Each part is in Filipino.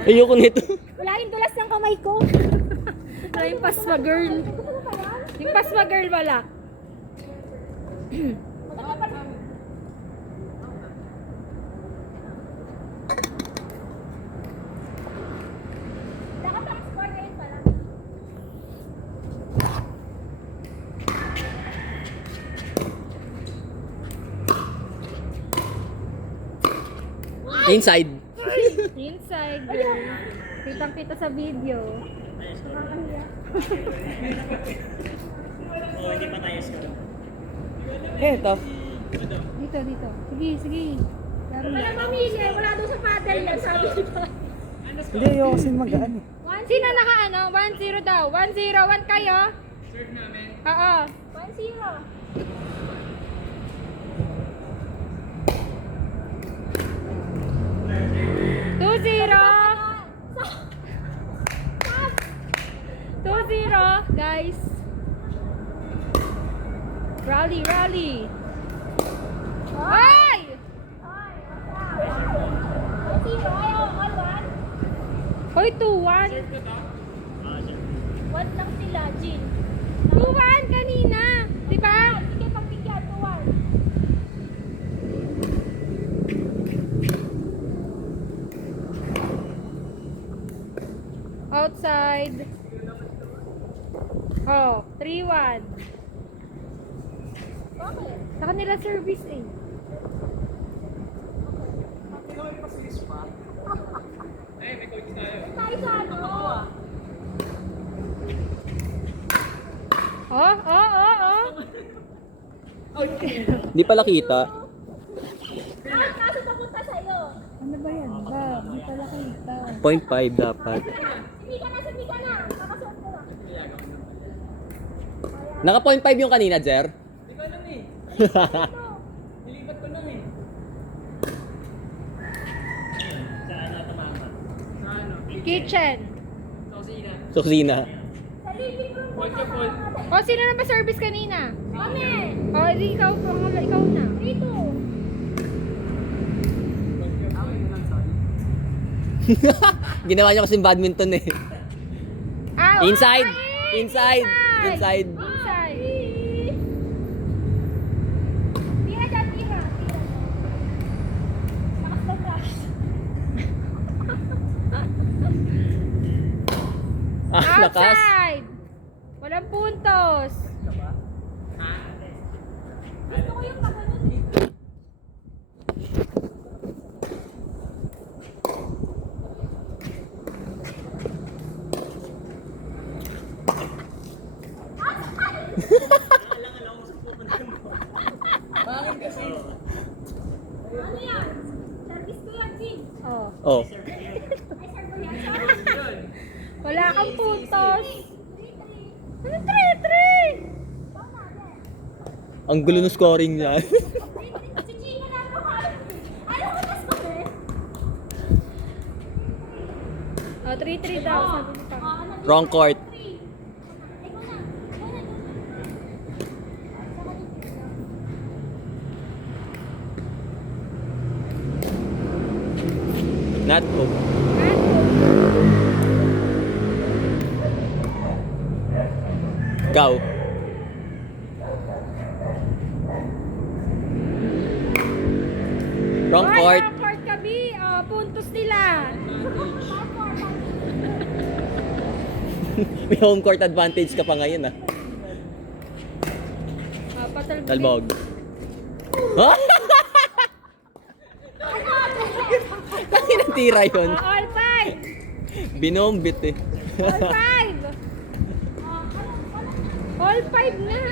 Ayoko nito. Wala yung dulas ng kamay ko. Wala yung pasma girl. Yung pasma girl wala. Dapat ang score ngayon pala. Inside. Inside girl. Kitang kita sa video. Ito. Dito, dito. Sige, sige. Laro Wala na. mamili. Wala doon sa paddle yan. Sabi ko. Hindi, ayoko kasi magaan eh. Sino naka ano? 1-0 daw. 1-0. 1 kayo? Serve namin. Oo. 1-0. 2-0, guys. Rally, rally. Ay! 1-0. Ayaw. All 1. Hoy, 2-1. 1 lang sila, Jean. 2-1 kanina. Diba? Sige, pagbigyan. 2-1. Outside. Oh, 3-1. Bakit? Sa kanila service eh. Tayo sa ano? Oh, oh, oh, oh. Hindi pala kita. Kaso papunta sa'yo. Ano ba yan? Ba, di pala kita. 0.5 dapat. Sige ka na. Kakasuot ko lang. Naka 0.5 yung kanina, Jer. Kitchen. Suksina. Sa living room ko na. Oh, sino na ba service kanina? Kami. Oh, di ikaw na. Dito. Ginawa niya kasing badminton eh. Ah, Inside! ay, Inside! Inside! Inside. Tira dyan, tira. Lakas ng rush. Ah, lakas. Outside. Walang puntos. Gusto ko yung pagano'n eh. Ano yan? Service ko yan, Jin. Oh. Oh. Ay, serve ko yan. Sorry. Wala kang puntos. 3-3. Ano 3-3? Baka natin. Ang gulo ng scoring niya. Si Gina na ako. Ayaw ko na score eh. Oh, 3-3 daw. Sabi ni Papa. Wrong court. Ikaw na. Not oh. Ikaw. Wrong Hoy, court. wrong court kami. Oh, puntos nila. May home court advantage ka pa ngayon ah. Oh, patalbog. Talbog. Ha? Kasi natira yun. Oh, all 5. Binombit eh. All 5. All 5 nga.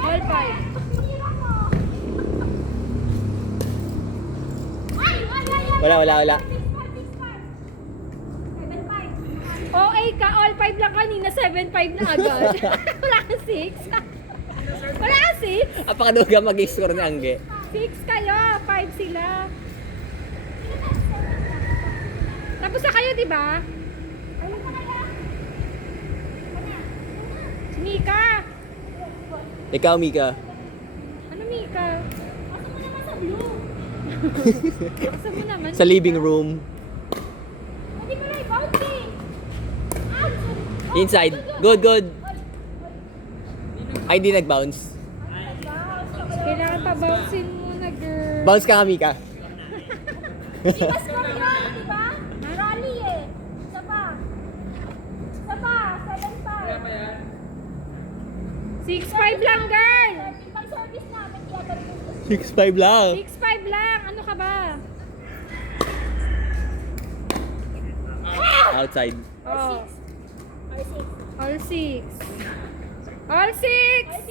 All 5. Wala. OA ka, all 5 lang kanina, 7-5 na agad. Wala kang 6. Wala kang 6. Apakaduga mag-score ni Angge. 6 kayo, 5 sila. Tapos na kayo, di ba? Si Mika. Ikaw, Mika. Ano Mika? Asa mo naman? Sa living room. Inside. Good, good. Ay, di nag-bounce. Kailangan pa bouncing muna, girl. Bounce ka, Mika. Di ba score yun, di ba? Rally eh. Isa pa. Isa pa. 7-5. 6-5 lang, girl. Pag service namin, di agad puntos. 6-5 lang. 6-5 lang. Ano ka ba? Outside. Oh. R6. All 6. All 6. R6, R6.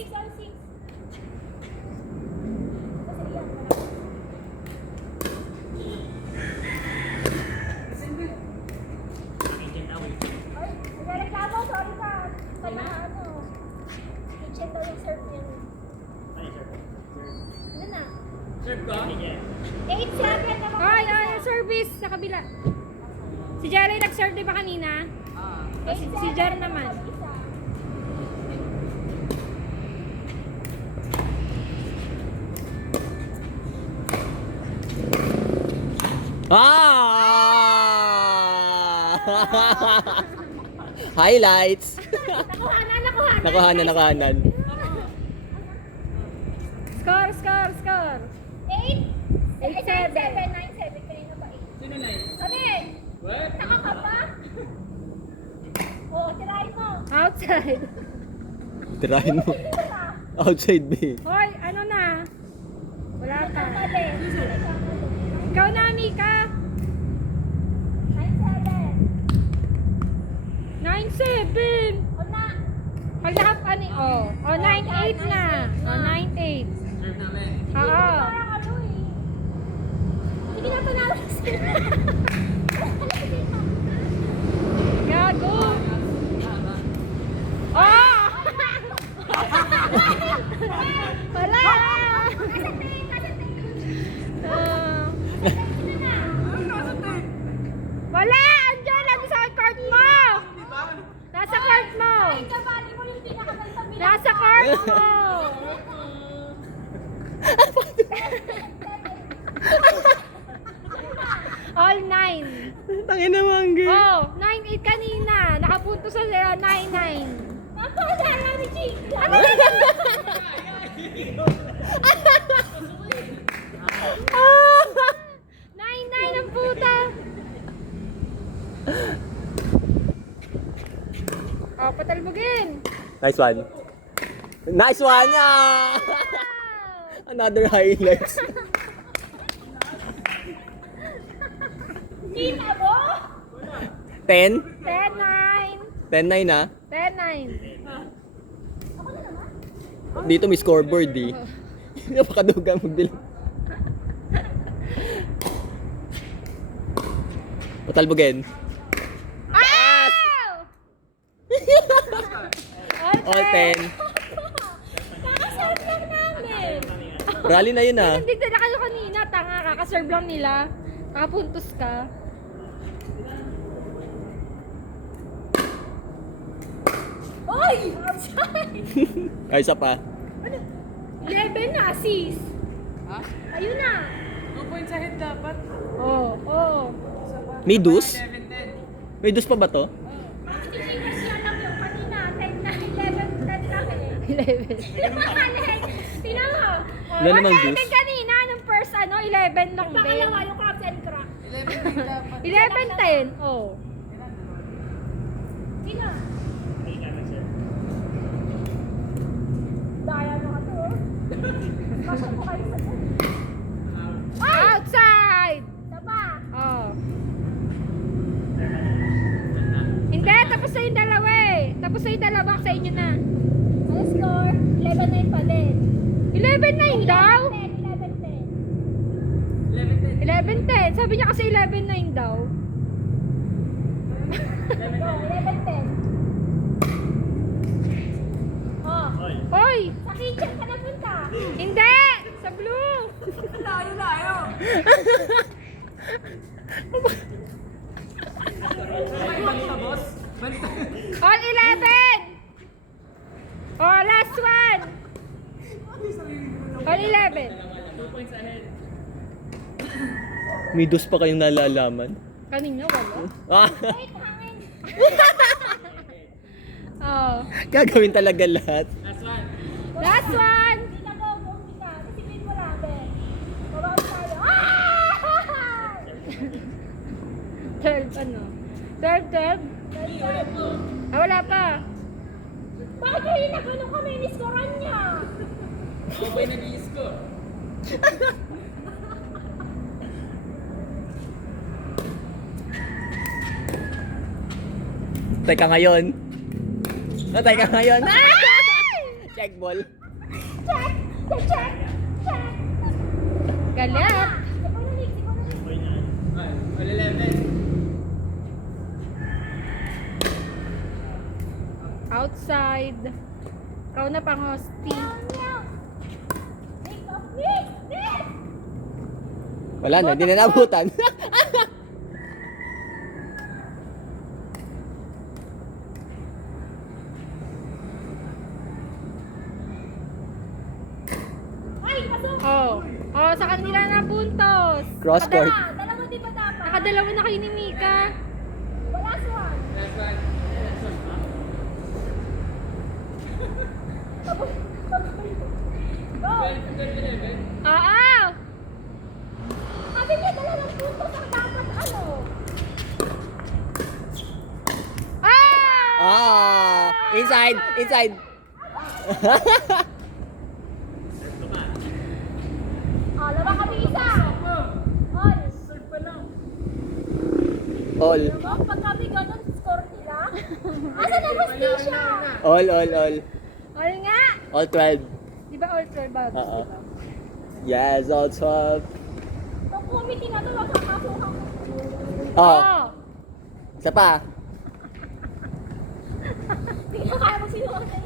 Kasi yan, wala. Ay, nagreklamo, sorry ka. Kaya ano, kitchen daw yung serve niya. Ano na? Serve ko? 8-7 naman. Ay, ay, service sa kabila. Si Jerry nag-serve di ba kanina? Si Jer naman. Ah! Highlights. Nakuhanan. Nakuhanan. Score, score, score. 8, 8-7. 9-7. Kanina ba 8? Sino na yun? Ano eh? What? Taka ka pa? Oo, tirahin mo. Outside. Tirahin mo. Hindi mo na. Outside, B. Hoy, ano na? Wala ka. Kamali. Ikaw na, Mika. 9-7. 9-7. O na. Pag lahat, ano, oh. Oh, 9-8 na. Oh, 9-8. Serve namin. Oo. Parang ano eh. Sige na, panalo sa'yo. Gago. Oh! Wala! Ah. Wala! Andiyan! Lagi sa court mo! Nasa court mo! Ay, kabali mo yung pinakaganda bilang. Nasa court mo! All 9. Tangin na mangga. Oh, 9-8 kanina. Nakapunto sa 9-9. Napalala ni Chica. Ano? 9-9 ang puta. Oh, patalbogin. Nice one. Nice one! Ah! Another highlights. Kita mo? 10? 10-9. 10-9 na. 10-9. Dito may scoreboard eh. Napakaduga magbilang. Patalbogin. Ah! All 10. Kakaserve lang namin. Rally na yun ah. Hindi na kayo kanina. Tanga ka. Kaserve lang nila. Nakapuntos ka. Oy! Outside! Ay, isa pa. 11 na, sis. Ha? Ayun na. 2 points ahead dapat. Oh, oh. May dus? 11-10. May dus pa ba to? Si Chica siya lang yung kanina. 10 na, 11 na lang eh. 11. Tingnan mo. Wala namang dus. 11 kanina. Nung first, 11 lang din. Pangalawa yung crabs and crack. 11-10 dapat. 11-10. Oh. Sino? Daya na ka to. Basta mo kayo sa dyan. Outside! Saba. Oh. Hindi, tapos na yung dalawa eh. Tapos na yung dalawa sa inyo na. Ano score? 11-9 pa din. 11-9 daw? 11-10. 11-10. Sabi niya kasi 11-9 daw. Go, 11-10. Oh, Hoy! sa kitchen ka na punta. Hindi! Sa blue! Layo-layo. Ay, balita, boss. Balita. All 11! Oh, last one! All 11. 2 points ahead. May dus pa kayong nalalaman. Kanina wala. Ah! Wait, hangin. Oh. Gagawin talaga lahat. Last one. Last one. Hindi na go, hindi na. Kasi pin mo lang, be. Babawi tayo. Ah! 12, ano? 12? Ah, wala pa. Bakit kayo nagano kami? Niskoran niya. Ako ba'y nag-i-score? Teka ngayon. Teka ngayon. Check ball. Check! Check! Check! Galit. Sigaw na, Nick. Sigaw na, Nick. All 11. Outside. Ikaw na pang hosti. Meow. Nick, oh, Nick! Nick! Wala na, di na nabutan. Ay, pasok! Oh. Oh, sa kanila na puntos. Cross court. Dalawa di ba dapat? Nakadalawa na kayo ni Mika. Wala swan. Last one. Last one, ha? Go! 12, 11. Oo. Sabi niya dalawang puntos ang dapat ano? Ah! Ah! Inside! Inside! Oh, laban kami isa. All. Third pa lang. All. Alam mo, pag kami ganun, score nila. Asa na hostisya? All. All nga. All 12. Di ba all 12 bags? Oo. Diba? Yes, all 12. Itong committee na to, wag kakasukan ko. Oh, isa pa. Hindi na kaya magsinuha na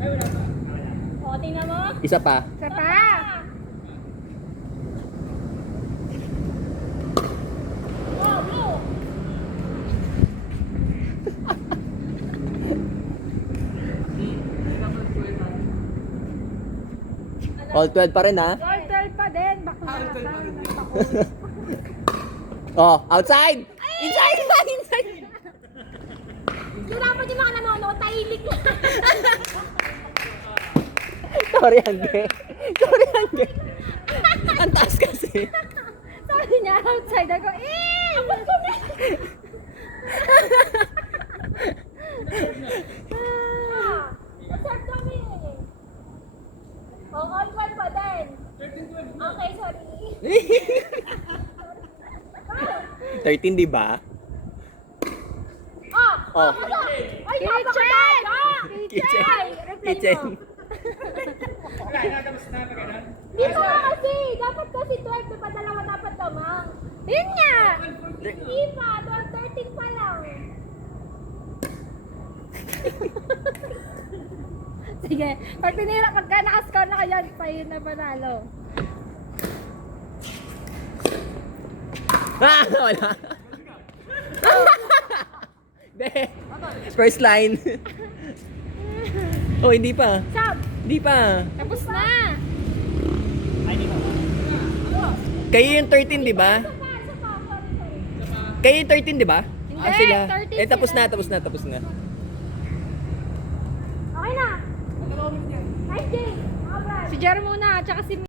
Ay, wala pa. O, tingnan mo. Isa pa. Isa pa. Oh, blue. All 12 pa rin ha. All 12 pa din. Bakla ka. Oh, outside! Inside! Inside! Yung dapat yung mga nanonood, tahilig lang. Sorry, Andre. Sorry, Andre. Ang taas kasi. Sabi niya outside ako. Eh! Abot ko na. Observe kami. Oh, all 12 pa din. 13, 12. Okay, sorry. 13, di ba? Ah! Oh. Ay, napakadaga! Kitchen. Ay, replay Kitchen. mo. Wala, natapos na pa ganun. Di ba kasi? Dapat kasi 12, diba dalawa dapat damang? Yun nga. Di ba? 12, 13 pa lang. Sige. Pag tinira, pagka nakascore na kayo, pahin na panalo. Ah, wala. Be. First line. Oh, hindi pa. Sab! Hindi pa. Tapos na! Kayo yung 13, di ba? Isa pa, sorry. Kayo yung 13, di ba? Hindi, Ah, sila. 13 Eh, tapos sila. tapos na. Okay na. Hi, Jay. Mga brad. Si Jer muna, tsaka si